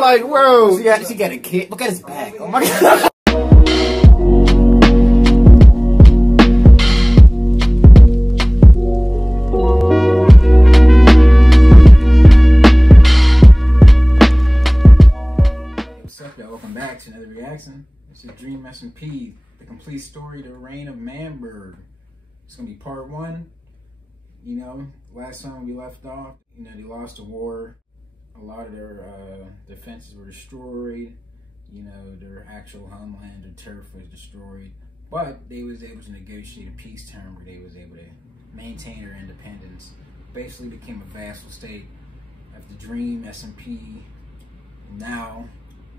like, bro, she got a kid. Look at his back. Oh my god. What's up, y'all? Welcome back to another reaction. It's your Dream SMP, the complete story, the reign of Manburg. It's gonna be part 1. You know, last time we left off, you know, they lost the war. A lot of their defenses were destroyed. You know, their actual homeland, their turf was destroyed. But they was able to negotiate a peace term where they was able to maintain their independence. Basically became a vassal state of the Dream SMP. Now,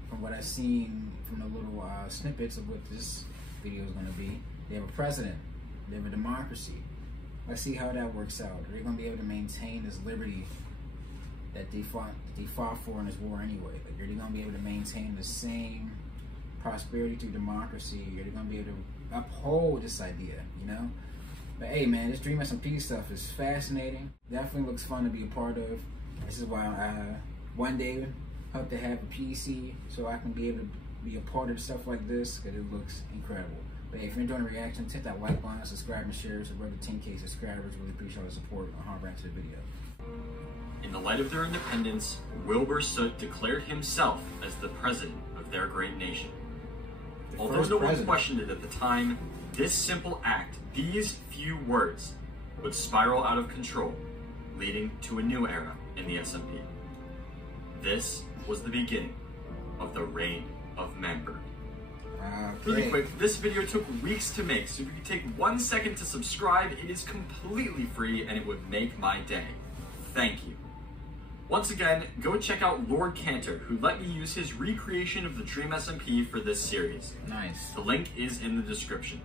from what I've seen from the little snippets of what this video is going to be, they have a president. They have a democracy. Let's see how that works out. Are they going to be able to maintain this liberty that they fought for in this war anyway? Like, are they going to be able to maintain the same prosperity through democracy? Are they going to be able to uphold this idea, you know? But hey, man, this Dream SMP stuff is fascinating. Definitely looks fun to be a part of. This is why I one day hope to have a PC so I can be able to be a part of stuff like this, because it looks incredible. But hey, if you're enjoying the reaction, hit that like button, subscribe and share so we're up to 10K subscribers. Really appreciate all the support. I'll hop back to the video. In the light of their independence, Wilbur Soot declared himself as the president of their great nation. Although no one questioned it at the time, this simple act, these few words, would spiral out of control, leading to a new era in the SMP. This was the beginning of the reign of Manburg. Really quick, this video took weeks to make, so if you could take 1 second to subscribe, it is completely free and it would make my day. Thank you. Once again, go check out Lord Cantor, who let me use his recreation of the Dream SMP for this series. Nice. The link is in the description.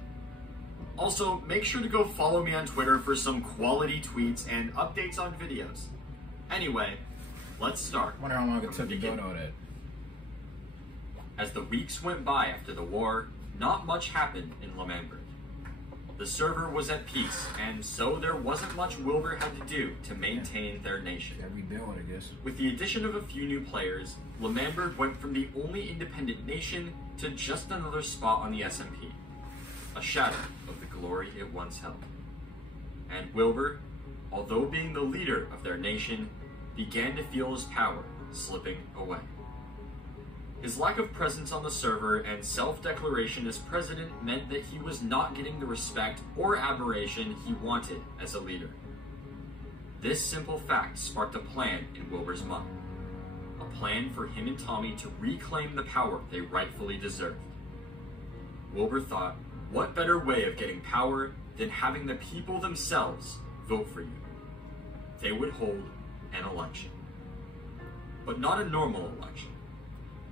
Also, make sure to go follow me on Twitter for some quality tweets and updates on videos. Anyway, let's start. I wonder how long it took to build all that. As the weeks went by after the war, not much happened in Manburg. The server was at peace, and so there wasn't much Wilbur had to do to maintain their nation. Yeah, rebuild, I guess. With the addition of a few new players, Manburg went from the only independent nation to just another spot on the SMP, a shadow of the glory it once held. And Wilbur, although being the leader of their nation, began to feel his power slipping away. His lack of presence on the server and self-declaration as president meant that he was not getting the respect or admiration he wanted as a leader. This simple fact sparked a plan in Wilbur's mind. A plan for him and Tommy to reclaim the power they rightfully deserved. Wilbur thought, what better way of getting power than having the people themselves vote for you? They would hold an election. But not a normal election.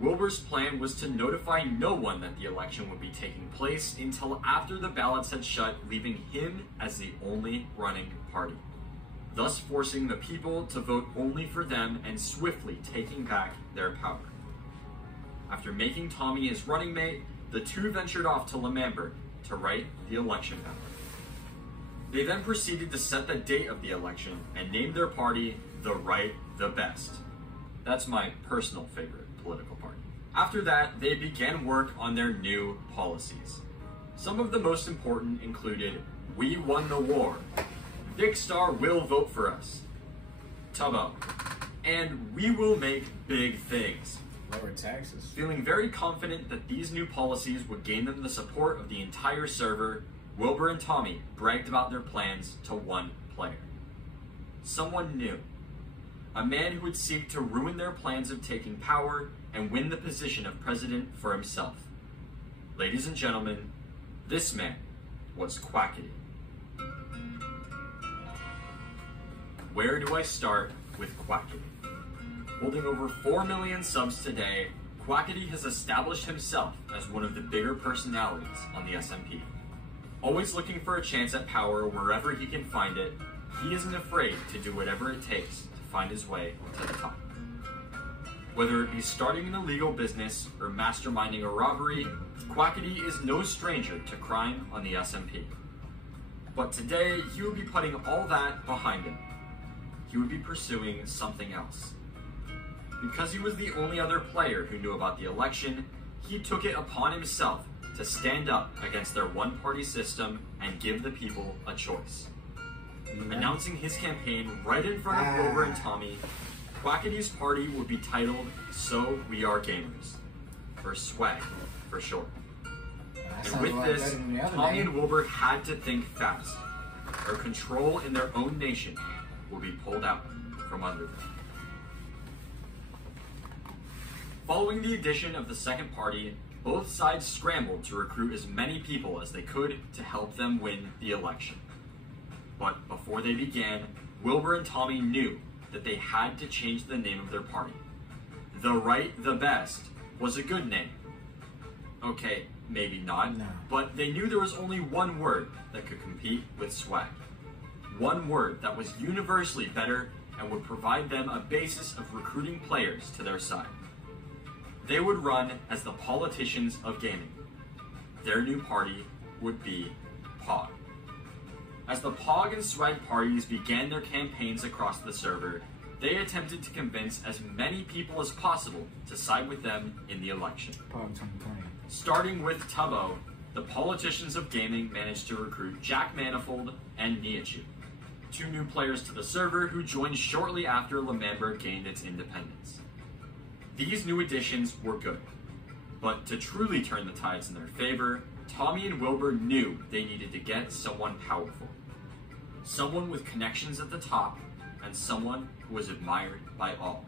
Wilbur's plan was to notify no one that the election would be taking place until after the ballots had shut, leaving him as the only running party, thus forcing the people to vote only for them and swiftly taking back their power. After making Tommy his running mate, the two ventured off to Manburg to write the election ballot. They then proceeded to set the date of the election and named their party The Right the Best. That's my personal favorite political party. After that, they began work on their new policies. Some of the most important included, we won the war, Big Star will vote for us, Tubbo, and we will make big things. Lower taxes. Feeling very confident that these new policies would gain them the support of the entire server, Wilbur and Tommy bragged about their plans to one player. Someone new. A man who would seek to ruin their plans of taking power and win the position of president for himself. Ladies and gentlemen, this man was Quackity. Where do I start with Quackity? Holding over 4 million subs today, Quackity has established himself as one of the bigger personalities on the SMP. Always looking for a chance at power wherever he can find it, he isn't afraid to do whatever it takes to find his way to the top. Whether it be starting an illegal business or masterminding a robbery, Quackity is no stranger to crime on the SMP. But today, he will be putting all that behind him. He would be pursuing something else. Because he was the only other player who knew about the election, he took it upon himself to stand up against their one-party system and give the people a choice. Announcing his campaign right in front of Wilbur and Tommy, Quackity's party would be titled So We Are Gamers, or SWAG for short. And with this, Tommy and Wilbur had to think fast, or control in their own nation would be pulled out from under them. Following the addition of the second party, both sides scrambled to recruit as many people as they could to help them win the election. But before they began, Wilbur and Tommy knew that they had to change the name of their party. The Right, the Best was a good name. Okay, maybe not, but they knew there was only one word that could compete with swag. One word that was universally better and would provide them a basis of recruiting players to their side. They would run as the politicians of gaming. Their new party would be POG. As the POG and SWAG parties began their campaigns across the server, they attempted to convince as many people as possible to side with them in the election. POG 2020. Starting with Tubbo, the politicians of gaming managed to recruit Jack Manifold and Niachu, two new players to the server who joined shortly after Manburg gained its independence. These new additions were good, but to truly turn the tides in their favor, Tommy and Wilbur knew they needed to get someone powerful. Someone with connections at the top, and someone who was admired by all.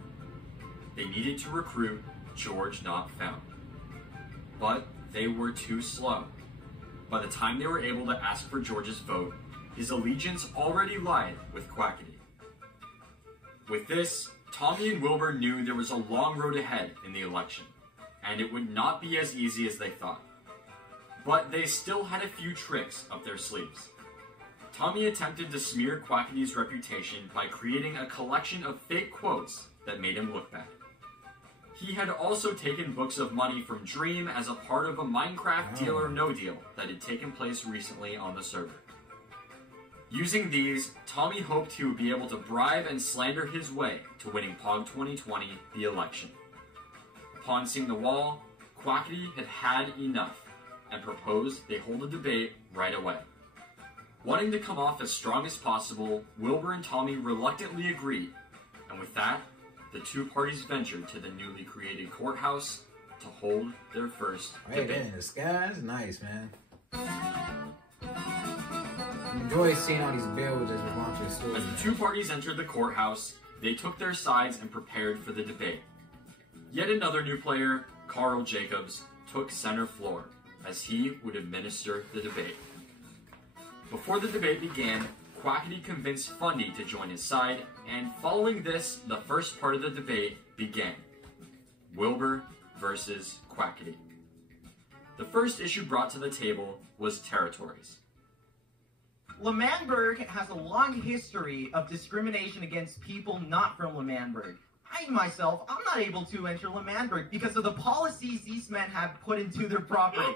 They needed to recruit George Not Found. But they were too slow. By the time they were able to ask for George's vote, his allegiance already lied with Quackity. With this, Tommy and Wilbur knew there was a long road ahead in the election, and it would not be as easy as they thought. But they still had a few tricks up their sleeves. Tommy attempted to smear Quackity's reputation by creating a collection of fake quotes that made him look bad. He had also taken books of money from Dream as a part of a Minecraft Deal or No Deal that had taken place recently on the server. Using these, Tommy hoped he would be able to bribe and slander his way to winning POG 2020, the election. Upon seeing the wall, Quackity had had enough and proposed they hold a debate right away. Wanting to come off as strong as possible, Wilbur and Tommy reluctantly agreed, and with that, the two parties ventured to the newly created courthouse to hold their first debate. Right in the sky is nice, man. Enjoy seeing all these buildings as we launch this story. As the two parties entered the courthouse, they took their sides and prepared for the debate. Yet another new player, Carl Jacobs, took center floor as he would administer the debate. Before the debate began, Quackity convinced Fundy to join his side, and following this, the first part of the debate began. Wilbur versus Quackity. The first issue brought to the table was territories. Manburg has a long history of discrimination against people not from Manburg. I myself, I'm not able to enter Manburg because of the policies these men have put into their property.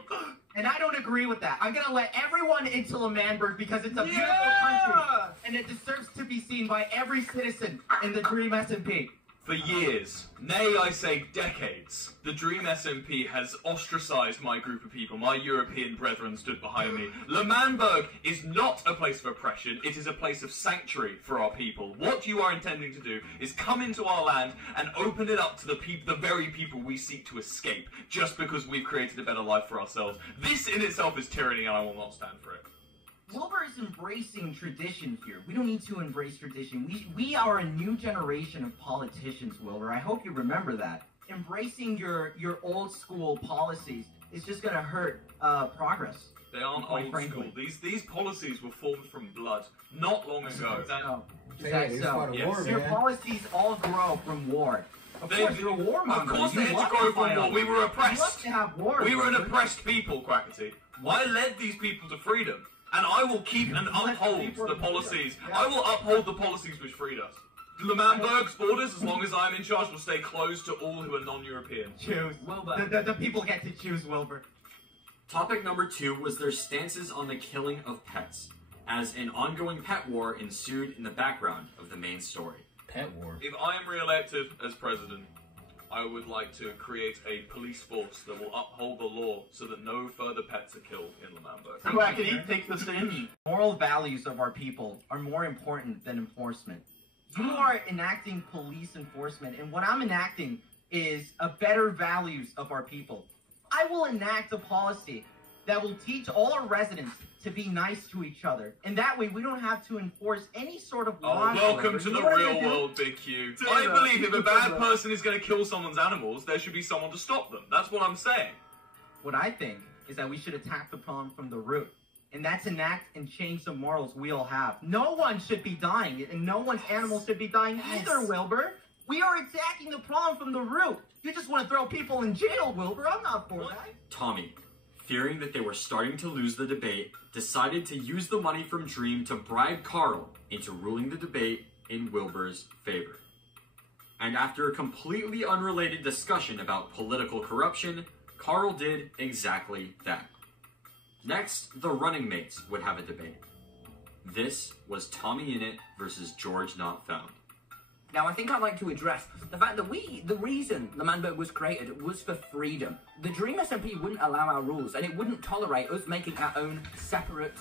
And I don't agree with that. I'm gonna let everyone into Manburg because it's a beautiful country, and it deserves to be seen by every citizen in the Dream SMP. For years, nay I say decades, the Dream SMP has ostracized my group of people. My European brethren stood behind me. Manburg is not a place of oppression, it is a place of sanctuary for our people. What you are intending to do is come into our land and open it up to the very people we seek to escape, just because we've created a better life for ourselves. This in itself is tyranny, and I will not stand for it. Wilbur is embracing tradition here. We don't need to embrace tradition. We are a new generation of politicians, Wilbur. I hope you remember that. Embracing your old school policies is just going to hurt progress. They aren't old school. These policies were formed from blood not long ago. Your policies all grow from war. Of course, you're a warmonger. Of course they had to grow from war. We were oppressed. You love to have war. We were an oppressed people, Quackity. I led these people to freedom. And I will keep and uphold the policies. I will uphold the policies which freed us. Manburg's borders, as long as I'm in charge, will stay closed to all who are non-European. Choose. The people get to choose, Wilbur. Topic number 2 was their stances on the killing of pets, as an ongoing pet war ensued in the background of the main story. Pet war? If I am re-elected as president, I would like to create a police force that will uphold the law so that no further pets are killed in Manburg. Quackity, take this in. Moral values of our people are more important than enforcement. You are enacting police enforcement, and what I'm enacting is a better values of our people. I will enact a policy that will teach all our residents to be nice to each other. And that way, we don't have to enforce any sort of law. Oh, welcome to the real world, Big Q. I believe if a bad person is going to kill someone's animals, there should be someone to stop them. That's what I'm saying. What I think is that we should attack the problem from the root. And that's enact and change the morals we all have. No one should be dying, and no one's animals should be dying either, Wilbur. We are attacking the problem from the root. You just want to throw people in jail, Wilbur. I'm not for that. Tommy, fearing that they were starting to lose the debate, decided to use the money from Dream to bribe Carl into ruling the debate in Wilbur's favor. And after a completely unrelated discussion about political corruption, Carl did exactly that. Next, the running mates would have a debate. This was Tommy Innit versus George Not Found. Now, I think I'd like to address the fact that the reason the Manburg was created was for freedom. The Dream SMP wouldn't allow our rules, and it wouldn't tolerate us making our own separate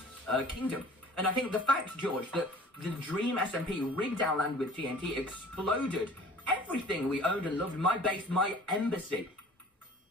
kingdom. And I think the fact, George, that the Dream SMP rigged our land with TNT, exploded everything we owned and loved, my base, my embassy.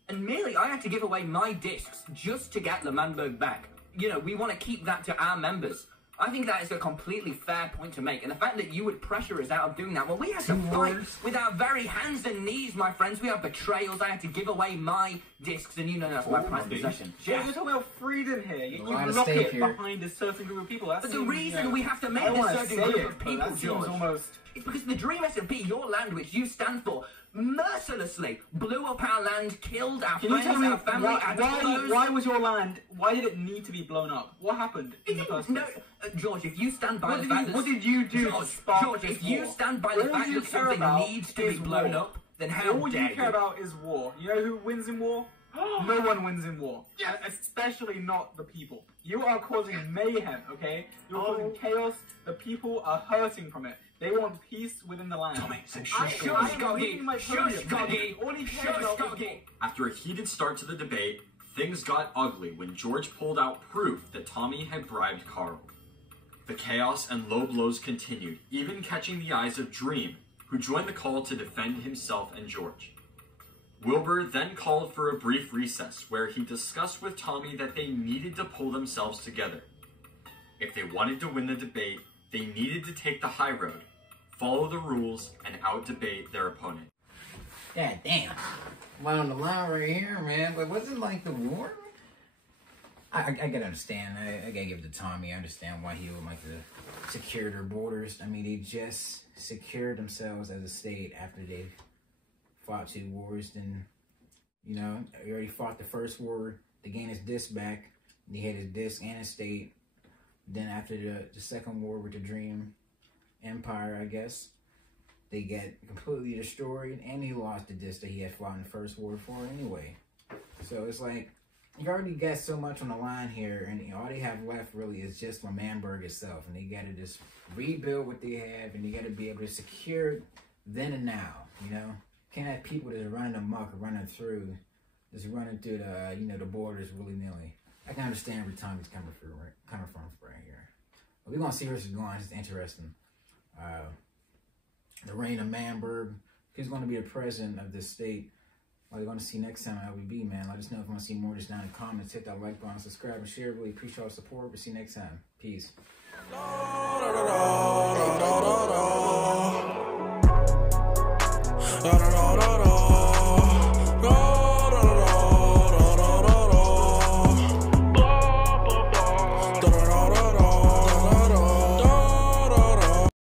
And merely, I had to give away my discs just to get the Manburg back. You know, we want to keep that to our members. I think that is a completely fair point to make. And the fact that you would pressure us out of doing that, well, we had to fight with our very hands and knees, my friends. We have betrayals. I had to give away my discs, and you know that's my prized possession. Yeah, you're talking about freedom here. You lot of lock stake it here. behind a certain group of people. That But the seems, reason we have to make I don't this wanna certain say group it, of but people, that seems George, almost... it's because the Dream SMP, your land, which you stand for, mercilessly blew up our land, killed our Can you friends, tell me our family, our fellows. why was your land, why did it need to be blown up? What happened in the first place? George, if you stand by What the did fact you- that... what did you do to spark George, this if you war? stand by the All fact you that care something about needs to be is blown war. up, then how All dare you care about is war. You know who wins in war? No one wins in war. Especially not the people. You are causing mayhem, okay? You're causing chaos. The people are hurting from it. They want peace within the land. Tommy, say Shush, Goggy! Shush, Goggy! Shush, Goggy! After a heated start to the debate, things got ugly when George pulled out proof that Tommy had bribed Carl. The chaos and low blows continued, even catching the eyes of Dream, who joined the call to defend himself and George. Wilbur then called for a brief recess where he discussed with Tommy that they needed to pull themselves together. If they wanted to win the debate, they needed to take the high road, follow the rules, and out-debate their opponent. God damn. Line on the line right here, man. But was it like the war? I gotta understand. I gotta give it to Tommy. I understand why he would like to secure their borders. I mean, they just secured themselves as a state after they fought 2 wars. Then, you know, he already fought the first war to gain his disc back. And he had his disc and his state. Then after the second war with the Dream Empire, I guess, they get completely destroyed, and he lost the disc that he had fought in the first war for anyway. So it's like, you already got so much on the line here, and all they have left really is just Manburg itself, and they got to just rebuild what they have, and you got to be able to secure then and now, you know? Can't have people that are running amok or running through the, you know, the borders willy-nilly. I can understand where Tommy's coming from right here. But we're going to see where this is going. It's interesting. The reign of Manburg. Who's going to be the president of this state? What are you going to see next time at LBB, man? Let us know if you want to see more just down in the comments. Hit that like button, subscribe, and share. Really appreciate all the support. We'll see you next time. Peace. Da da da da da.